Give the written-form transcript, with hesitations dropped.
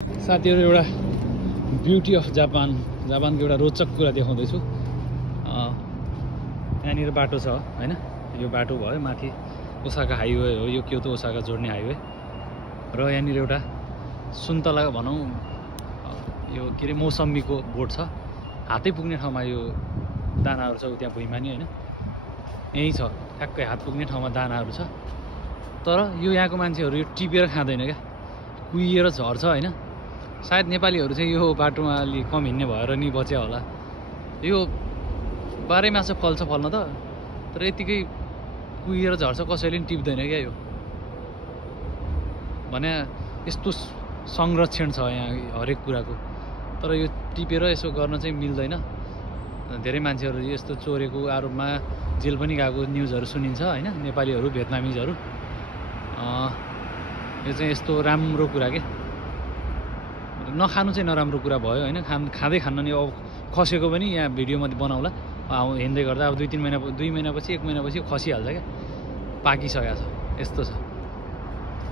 साथीहरु एउटा beauty of जापानको एउटा रोचक कुरा देखाउँदैछु। यहाँनिर बाटो छ हैन, यो बाटो भयो माथि ओसाका हाइवे हो, यो क्योतो ओसाका जोड्ने हाइवे। र यहाँनिर एउटा सुन्तला भनौँ यो के अरे मौसमीको बोट छ, हातै पुग्ने ठाउँमा यो दानाहरू छ। त्यहाँ भुइँमा नि हैन, यही छ ठ्याक्कै हात पुग्ने ठाउँमा दानाहरू छ। तर यो यहाँको मान्छेहरू यो टिपेर खाँदैन क्या, कुहिएर झर्छ हैन। सायद नेपालीहरू चाहिँ यो बाटोमा अलि कम हिँड्ने भएर नि बच्या होला। यो बाह्रै मास फल्छ फल्न त, तर यतिकै कुहिएर झर्छ, कसैले पनि टिप्दैन क्या यो। भने यस्तो संरक्षण छ यहाँ हरेक कुराको, तर यो टिपेर यसो गर्न चाहिँ मिल्दैन। धेरै मान्छेहरू यस्तो चोरेको आरोपमा जेल पनि गएको न्युजहरू सुनिन्छ हैन, नेपालीहरू भियतनामिजहरू। यो चाहिँ यस्तो राम्रो कुरा के, नखानु चाहिँ नराम्रो कुरा भयो हैन। खाँदै खान्न नि, अब खसेको पनि यहाँ भिडियोमा बनाउला हिँड्दै गर्दा। अब 2 महिनापछि 1 महिनापछि खसिहाल्छ क्या, पाकिसकेको छ। यस्तो छ।